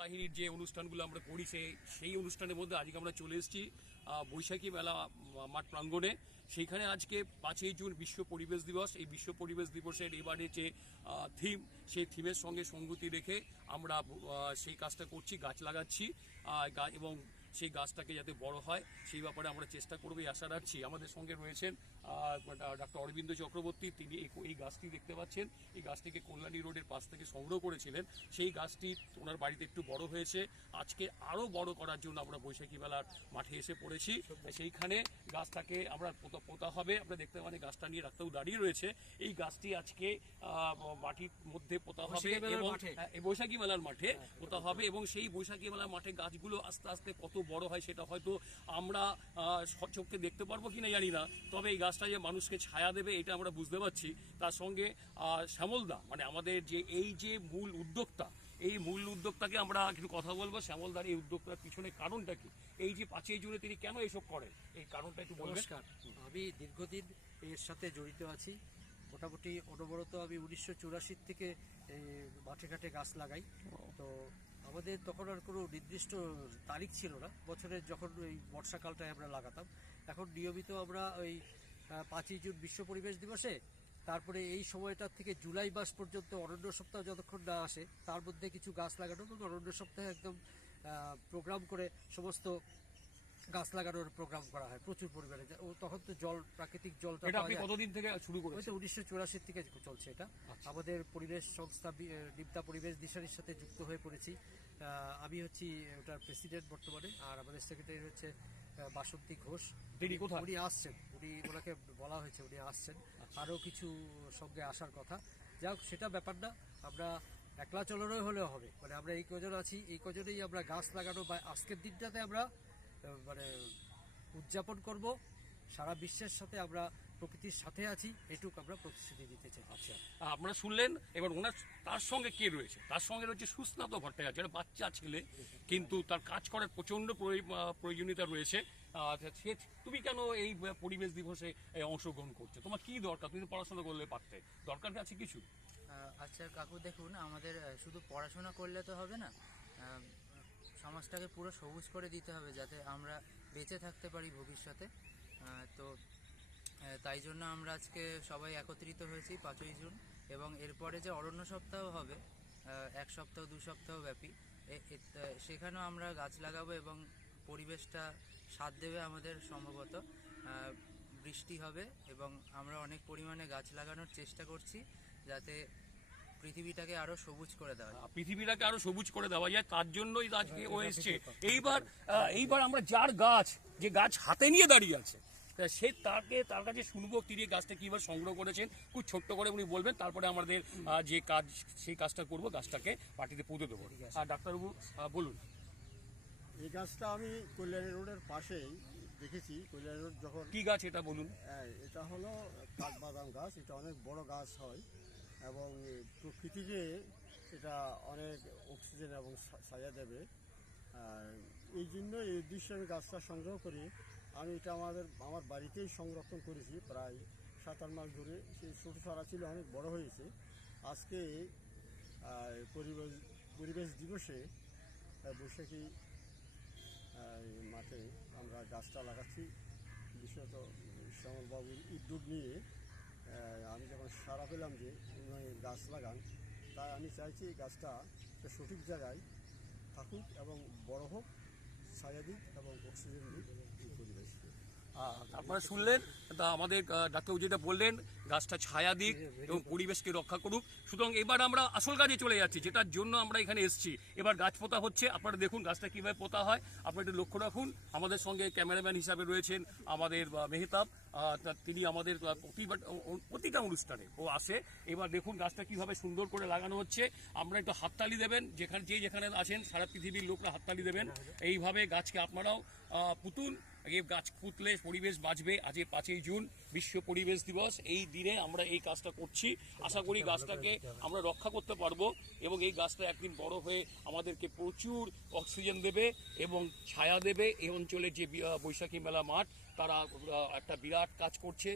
কাহিনীর যে অনুষ্ঠানগুলো আমরা করি সেই অনুষ্ঠানের মধ্যে আজকে আমরা চলে এসেছি বৈশাখী মেলা মাঠ প্রাঙ্গণে। সেইখানে আজকে 5ই জুন বিশ্ব পরিবেশ দিবস। এই বিশ্ব পরিবেশ দিবসের এবারে যে থিম, সেই থিমের সঙ্গে সঙ্গতি রেখে আমরা সেই কাজটা করছি, গাছ লাগাচ্ছি এবং সেই গাছটাকে যাতে বড় হয় সেই ব্যাপারে আমরা চেষ্টা করবো, আশা রাখছি। আমাদের সঙ্গে রয়েছেন ডক্টর অরবিন্দ চক্রবর্তী। তিনি এই গাছটি দেখতে পাচ্ছেন, এই গাছটিকে কল্যাণী রোডের পাশ থেকে সংগ্রহ করেছিলেন। সেই গাছটি ওনার বাড়িতে একটু বড় হয়েছে, আজকে আরও বড় করার জন্য আমরা বৈশাখী মেলার মাঠে এসে পড়েছি। সেইখানে গাছটাকে আমরা পোতা হবে। আপনারা দেখতে পাবেন গাছটা নিয়ে ডাক্তারবাবু দাঁড়িয়ে রয়েছে। এই গাছটি আজকে মাটির মধ্যে পোতা হবে এবং বৈশাখী মেলার মাঠে পোতা হবে এবং সেই বৈশাখী মেলার মাঠে গাছগুলো আস্তে আস্তে কত বড় হয় সেটা হয়তো আমরা চোখে দেখতে পারবো কিনা জানি না, তবে এই গাছটা যে মানুষকে ছায়া দেবে এটা আমরা বুঝতে পারছি। তার সঙ্গে শ্যামলদা, মানে আমাদের যে এই যে মূল উদ্যোক্তা, এই মূল উদ্যোক্তাকে আমরা একটু কথা বলবো। শ্যামলদার এই উদ্যোক্তার পিছনে কারণটা কি, এই যে 5ই জুনে তিনি কেন এসব করেন, এই কারণটা একটু বলবেন। নমস্কার, আমি দীর্ঘদিন এর সাথে জড়িত আছি। মোটামুটি অনবরত আমি 1984 থেকে মাঠে ঘাটে গাছ লাগাই। তো আমাদের তখন আর কোনো নির্দিষ্ট তারিখ ছিল না বছরের, যখন ওই বর্ষাকালটায় আমরা লাগাতাম। এখন নিয়মিত আমরা ওই 5ই জুন বিশ্ব পরিবেশ দিবসে, তারপরে এই সময়টা থেকে জুলাই মাস পর্যন্ত অরণ্য সপ্তাহ যতক্ষণ না আসে তার মধ্যে কিছু গাছ লাগানো এবং অরণ্য সপ্তাহে একদম প্রোগ্রাম করে সমস্ত গাছ লাগানোর প্রোগ্রাম করা হয় প্রচুর পরিমাণে। ও তখন তো জল, প্রাকৃতিক জলটা কতদিন থেকে শুরু করেছেন? 1984 থেকে চলছে এটা। আমাদের পরিবেশ সংস্থা নিমতা পরিবেশ দিশারির সাথে যুক্ত হয়ে পড়েছি। আমি হচ্ছি ওটার প্রেসিডেন্ট বর্তমানে, আর আমাদের সেক্রেটারি হচ্ছে বাসন্তী ঘোষ। উনি আসছেন, ওনাকে বলা হয়েছে, উনি আসছেন। আরও কিছু সঙ্গে আসার কথা। যাই হোক, সেটা ব্যাপার না, আমরা একলা চলনই হলেও হবে। মানে আমরা এই কজন আছি, এই কজনেই আমরা গাছ লাগানো বা আজকের দিনটাতে আমরা মানে উদযাপন করব। সারা বিশ্বের সাথে আমরা প্রকৃতির সাথে আছি, এটুকু আমরা প্রতিশ্রুতি দিতে চাই। আচ্ছা, আপনারা শুনলেন। এবার ওনার তার সঙ্গে কে রয়েছে? তার সঙ্গে রয়েছে সুস্নাত ভট্টাচার্য, একটা বাচ্চা ছেলে, কিন্তু তার কাজ করার প্রচন্ড প্রয়োজনীয়তা রয়েছে। তুমি কেন এই পরিবেশ দিবসে অংশগ্রহণ করছো? তোমার কি দরকার? তুমি তো পড়াশোনা করলে পারতে, দরকার আছে কিছু? আচ্ছা কাকু, দেখুন, আমাদের শুধু পড়াশোনা করলে তো হবে না, সমাজটাকে পুরো সবুজ করে দিতে হবে যাতে আমরা বেঁচে থাকতে পারি ভবিষ্যতে। তো তাই জন্য আমরা আজকে সবাই একত্রিত হয়েছি 5ই জুন, এবং এরপরে যে অরণ্য সপ্তাহ হবে 1 সপ্তাহ 2 সপ্তাহ ব্যাপী, সেখানেও আমরা গাছ লাগাবো এবং পরিবেশটা সাথ দেবে আমাদের। সম্ভবত বৃষ্টি হবে এবং আমরা অনেক পরিমাণে গাছ লাগানোর চেষ্টা করছি যাতে পৃথিবীটাকে আরো সবুজ করে দেওয়া যায়। পৃথিবীটাকে আরো সবুজ করে দেওয়া যায়, তার জন্যই আজকে ও এসছে। এইবার আমরা যার যে গাছ হাতে নিয়ে দাঁড়িয়ে আছে, তার কাছে শুনবো তিনি গাছটা কিভাবে সংগ্রহ করেছেন। খুব ছোট্ট করে উনি বলবেন, তারপরে আমাদের যে কাজ সেই কাজটা করবো, গাছটাকে মাটিতে পুঁতে দেবো। আর ডাক্তারবাবু বলুন। এই গাছটা আমি কল্যাণী রোডের পাশেই দেখেছি। কল্যাণী রোড যখন, কি গাছ এটা বলুন? এটা হলো কাঠবাদাম গাছ। এটা অনেক বড় গাছ হয় এবং প্রকৃতিকে এটা অনেক অক্সিজেন এবং ছায়া দেবে। এই জন্য এই উদ্দেশ্যে আমি গাছটা সংগ্রহ করি। আমি এটা আমার বাড়িতেই সংরক্ষণ করেছি প্রায় 7-8 মাস ধরে। সেই ছোটো চারা ছিল, অনেক বড় হয়েছে। আজকে পরিবেশ দিবসে বৈশাখী মাঠে আমরা গাছটা লাগাচ্ছি। বিশেষত শ্যামলবাবুর উদ্যোগ নিয়ে আমি যখন সাড়া পেলাম যে গাছ লাগান, তাই আমি চাইছি এই গাছটা সঠিক জায়গায় থাকুক এবং বড় হোক, ছায়া দিক এবং অক্সিজেন দিক এই পরিবেশকে। আপনারা শুনলেন, তা আমাদের ডাক্তারবাবু যেটা বললেন, গাছটা ছায়া দিক এবং পরিবেশকে রক্ষা করুক। সুতরাং এবার আমরা আসল কাজে চলে যাচ্ছি, যেটার জন্য আমরা এখানে এসেছি। এবার গাছ পোতা হচ্ছে, আপনারা দেখুন গাছটা কীভাবে পোতা হয়, আপনারা একটু লক্ষ্য রাখুন। আমাদের সঙ্গে ক্যামেরাম্যান হিসাবে রয়েছেন আমাদের মেহতাব, তিনি আমাদের প্রতিটা অনুষ্ঠানে ও আসে। এবার দেখুন গাছটা কীভাবে সুন্দর করে লাগানো হচ্ছে। আমরা একটু হাততালি দেবেন, যেখানে আছেন সারা পৃথিবীর লোকরা হাততালি দেবেন। এইভাবে গাছকে আপনারাও পুতুন। এই গাছ পুতলে পরিবেশ বাঁচবে। আজকে 5ই জুন বিশ্ব পরিবেশ দিবস, এই দিনে আমরা এই কাজটা করছি। আশা করি গাছটাকে আমরা রক্ষা করতে পারবো এবং এই গাছটা একদিন বড় হয়ে আমাদেরকে প্রচুর অক্সিজেন দেবে এবং ছায়া দেবে এই অঞ্চলের যে বৈশাখী মেলা মাঠ তারা একটা বিরাট কাজ করছে।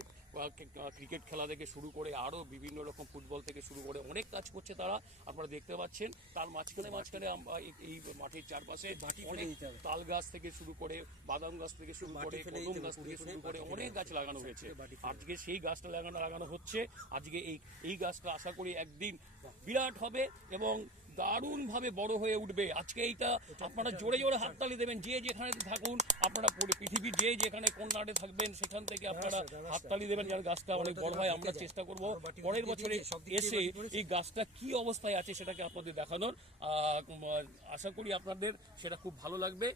ক্রিকেট খেলা থেকে শুরু করে আরও বিভিন্ন রকম ফুটবল থেকে শুরু করে অনেক কাজ করছে তারা, আপনারা দেখতে পাচ্ছেন। তার মাঝখানে এই মাঠের চারপাশে অনেক তাল গাছ থেকে শুরু করে, বাদাম গাছ থেকে শুরু করে, কদম গাছ থেকে শুরু করে অনেক গাছ লাগানো হয়েছে। আজকে সেই গাছটা লাগানো হচ্ছে। আজকে এই গাছটা আশা করি একদিন বিরাট হবে এবং দারুণভাবে বড় হয়ে উঠবে। আজকে এইটা আপনারা জোরে জোরে হাততালি দেবেন, যে যেখানে থাকুন, আপনারা পৃথিবীর যে যেখানে কোন নাটে থাকবেন সেখান থেকে আপনারা হাততালি দেবেন যেন গাছটা অনেক বড় হয়। আমরা চেষ্টা করব পরের বছরে এসে এই গাছটা কি অবস্থায় আছে সেটাকে আপনাদের দেখানোর। আশা করি আপনাদের সেটা খুব ভালো লাগবে।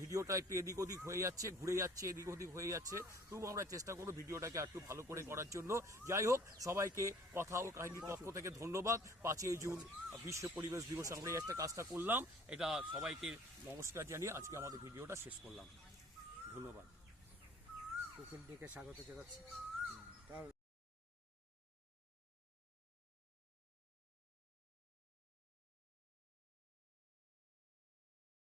ভিডিওটা একটু এদিক ওদিক হয়ে যাচ্ছে, ঘুরে যাচ্ছে, এদিক ওদিক হয়ে যাচ্ছে, তবু আমরা চেষ্টা করব ভিডিওটাকে একটু ভালো করে করার জন্য। যাই হোক, সবাইকে কথা ও কাহিনীর পক্ষ থেকে ধন্যবাদ। 5ই জুন বিশ্ব পরিবেশ দিবসে আমরা এই একটা কাজটা করলাম, এটা সবাইকে নমস্কার জানিয়ে আজকে আমাদের ভিডিওটা শেষ করলাম। ধন্যবাদ। উকিল ডেকে স্বাগত জানাচ্ছি।